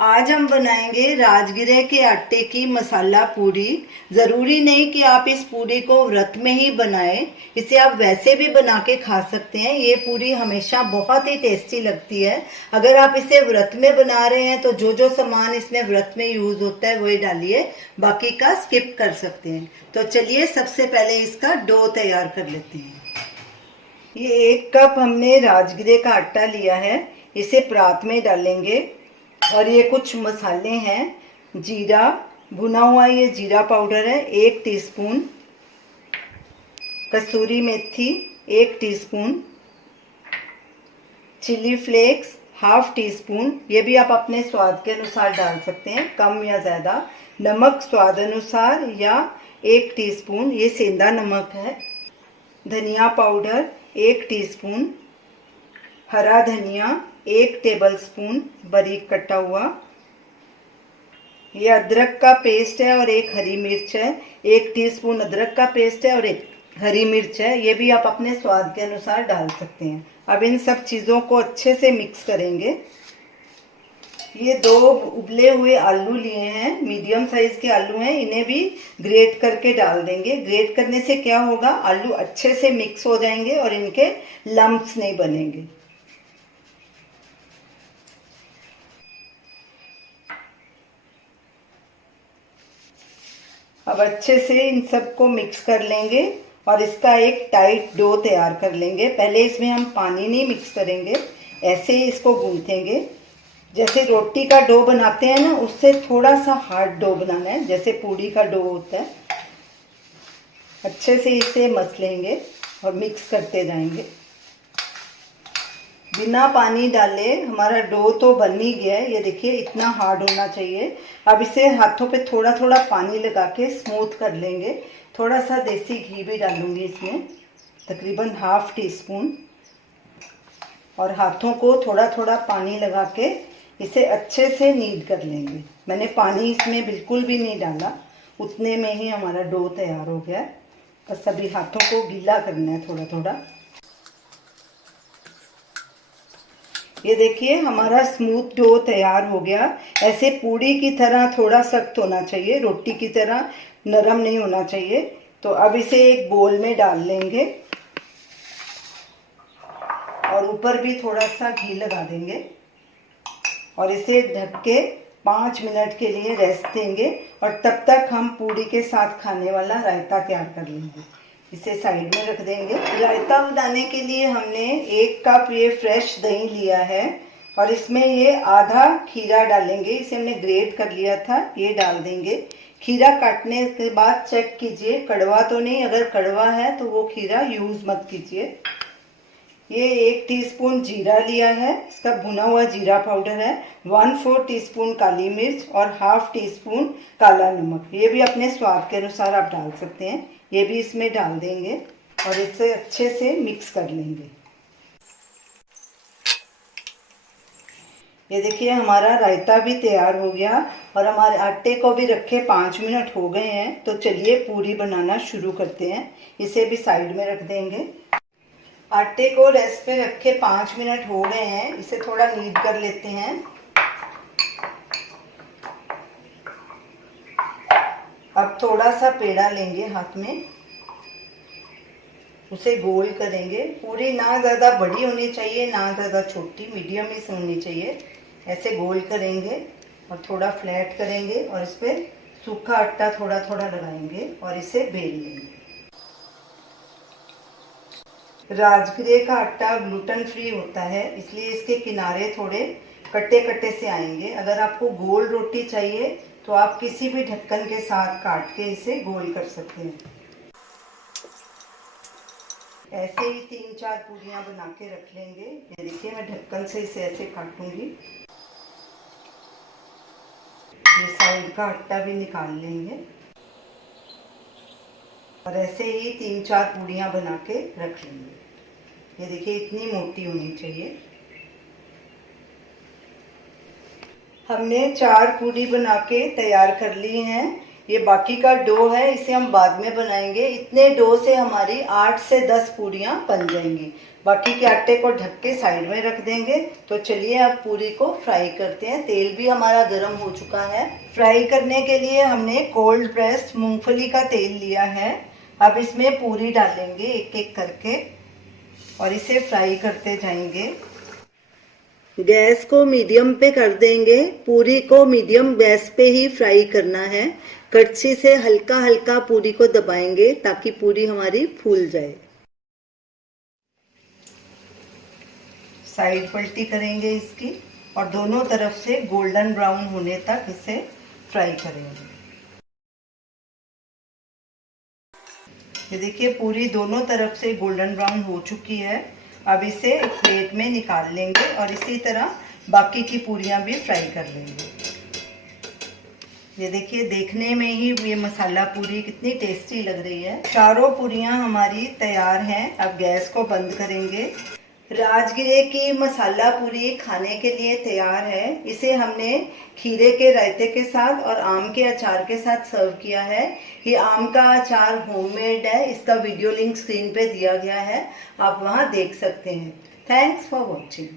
आज हम बनाएंगे राजगिरे के आटे की मसाला पूरी। ज़रूरी नहीं कि आप इस पूरी को व्रत में ही बनाएं, इसे आप वैसे भी बना के खा सकते हैं। ये पूरी हमेशा बहुत ही टेस्टी लगती है। अगर आप इसे व्रत में बना रहे हैं तो जो जो सामान इसमें व्रत में यूज़ होता है वही डालिए, बाकी का स्किप कर सकते हैं। तो चलिए सबसे पहले इसका डो तैयार कर लेते हैं। ये 1 कप हमने राजगिरे का आटा लिया है, इसे परात में डालेंगे। और ये कुछ मसाले हैं, जीरा भुना हुआ, ये जीरा पाउडर है 1 टीस्पून, कसूरी मेथी 1 टीस्पून, चिली फ्लेक्स ½ टीस्पून, ये भी आप अपने स्वाद के अनुसार डाल सकते हैं, कम या ज़्यादा। नमक स्वाद अनुसार या 1 टीस्पून, ये सेंधा नमक है। धनिया पाउडर 1 टीस्पून, हरा धनिया 1 टेबलस्पून बारीक कटा हुआ। ये अदरक का पेस्ट है और 1 हरी मिर्च है, 1 टीस्पून अदरक का पेस्ट है और 1 हरी मिर्च है, ये भी आप अपने स्वाद के अनुसार डाल सकते हैं। अब इन सब चीज़ों को अच्छे से मिक्स करेंगे। ये 2 उबले हुए आलू लिए हैं, मीडियम साइज के आलू हैं, इन्हें भी ग्रेट करके डाल देंगे। ग्रेट करने से क्या होगा, आलू अच्छे से मिक्स हो जाएंगे और इनके लम्प्स नहीं बनेंगे। अब अच्छे से इन सबको मिक्स कर लेंगे और इसका एक टाइट डो तैयार कर लेंगे। पहले इसमें हम पानी नहीं मिक्स करेंगे, ऐसे ही इसको गूंथेंगे। जैसे रोटी का डो बनाते हैं ना, उससे थोड़ा सा हार्ड डो बनाना है, जैसे पूड़ी का डो होता है। अच्छे से इसे मस लेंगे और मिक्स करते जाएंगे। बिना पानी डाले हमारा डो तो बन ही गया है, ये देखिए इतना हार्ड होना चाहिए। अब इसे हाथों पे थोड़ा थोड़ा पानी लगा के स्मूथ कर लेंगे। थोड़ा सा देसी घी भी डालूंगी इसमें, तकरीबन ½ टीस्पून, और हाथों को थोड़ा थोड़ा पानी लगा के इसे अच्छे से नीड कर लेंगे। मैंने पानी इसमें बिल्कुल भी नहीं डाला, उतने में ही हमारा डो तैयार हो गया। बस सभी हाथों को गीला करना है थोड़ा थोड़ा। ये देखिए हमारा स्मूथ डो तैयार हो गया। ऐसे पूड़ी की तरह थोड़ा सख्त होना चाहिए, रोटी की तरह नरम नहीं होना चाहिए। तो अब इसे एक बोल में डाल लेंगे और ऊपर भी थोड़ा सा घी लगा देंगे और इसे ढक के 5 मिनट के लिए रेस्ट देंगे। और तब तक हम पूड़ी के साथ खाने वाला रायता तैयार कर लेंगे। इसे साइड में रख देंगे। रायता बनाने के लिए हमने 1 कप ये फ्रेश दही लिया है और इसमें ये आधा खीरा डालेंगे। इसे हमने ग्रेट कर लिया था, ये डाल देंगे। खीरा काटने के बाद चेक कीजिए कड़वा तो नहीं, अगर कड़वा है तो वो खीरा यूज़ मत कीजिए। ये 1 टीस्पून जीरा लिया है, इसका भुना हुआ जीरा पाउडर है। 1/4 टीस्पून काली मिर्च और ½ टीस्पून काला नमक, ये भी अपने स्वाद के अनुसार आप डाल सकते हैं। ये भी इसमें डाल देंगे और इसे अच्छे से मिक्स कर लेंगे। ये देखिए हमारा रायता भी तैयार हो गया और हमारे आटे को भी रखे 5 मिनट हो गए हैं। तो चलिए पूरी बनाना शुरू करते हैं। इसे भी साइड में रख देंगे। आटे को रेस्ट पे रखे 5 मिनट हो गए हैं, इसे थोड़ा नीड कर लेते हैं। अब थोड़ा सा पेड़ा लेंगे हाथ में, उसे गोल करेंगे। पूरी ना ज़्यादा बड़ी होनी चाहिए ना ज़्यादा छोटी, मीडियम ही होनी चाहिए। ऐसे गोल करेंगे और थोड़ा फ्लैट करेंगे और इस पर सूखा आटा थोड़ा थोड़ा लगाएंगे और इसे बेल लेंगे। राजगिरे का आटा ग्लूटेन फ्री होता है, इसलिए इसके किनारे थोड़े कटे कटे से आएंगे। अगर आपको गोल रोटी चाहिए तो आप किसी भी ढक्कन के साथ काट के इसे गोल कर सकते हैं। ऐसे ही 3-4 पूरियां बना के रख लेंगे। ये देखिए मैं ढक्कन से इसे ऐसे काटूंगी। ये साइड का आटा भी निकाल लेंगे और ऐसे ही 3-4 पूरियां बना के रख लेंगे। ये देखिए इतनी मोटी होनी चाहिए। हमने 4 पूरी बना के तैयार कर ली हैं। ये बाकी का डो है, इसे हम बाद में बनाएंगे। इतने डो से हमारी 8 से 10 पूरियां बन जाएंगी। बाकी के आटे को ढक के साइड में रख देंगे। तो चलिए अब पूरी को फ्राई करते हैं। तेल भी हमारा गर्म हो चुका है। फ्राई करने के लिए हमने कोल्ड प्रेस्ड मूंगफली का तेल लिया है। अब इसमें पूरी डालेंगे एक एक करके और इसे फ्राई करते जाएंगे। गैस को मीडियम पे कर देंगे। पूरी को मीडियम गैस पे ही फ्राई करना है। कड़छी से हल्का हल्का पूरी को दबाएंगे ताकि पूरी हमारी फूल जाए। साइड पलटी करेंगे इसकी और दोनों तरफ से गोल्डन ब्राउन होने तक इसे फ्राई करेंगे। ये देखिए पूरी दोनों तरफ से गोल्डन ब्राउन हो चुकी है। अब इसे एक प्लेट में निकाल लेंगे और इसी तरह बाकी की पूरियां भी फ्राई कर लेंगे। ये देखिए देखने में ही ये मसाला पूरी कितनी टेस्टी लग रही है। चारों पूरियां हमारी तैयार हैं। अब गैस को बंद करेंगे। राजगिरे की मसाला पूरी खाने के लिए तैयार है। इसे हमने खीरे के रायते के साथ और आम के अचार के साथ सर्व किया है। ये आम का अचार होममेड है। इसका वीडियो लिंक स्क्रीन पे दिया गया है, आप वहां देख सकते हैं। Thanks for watching.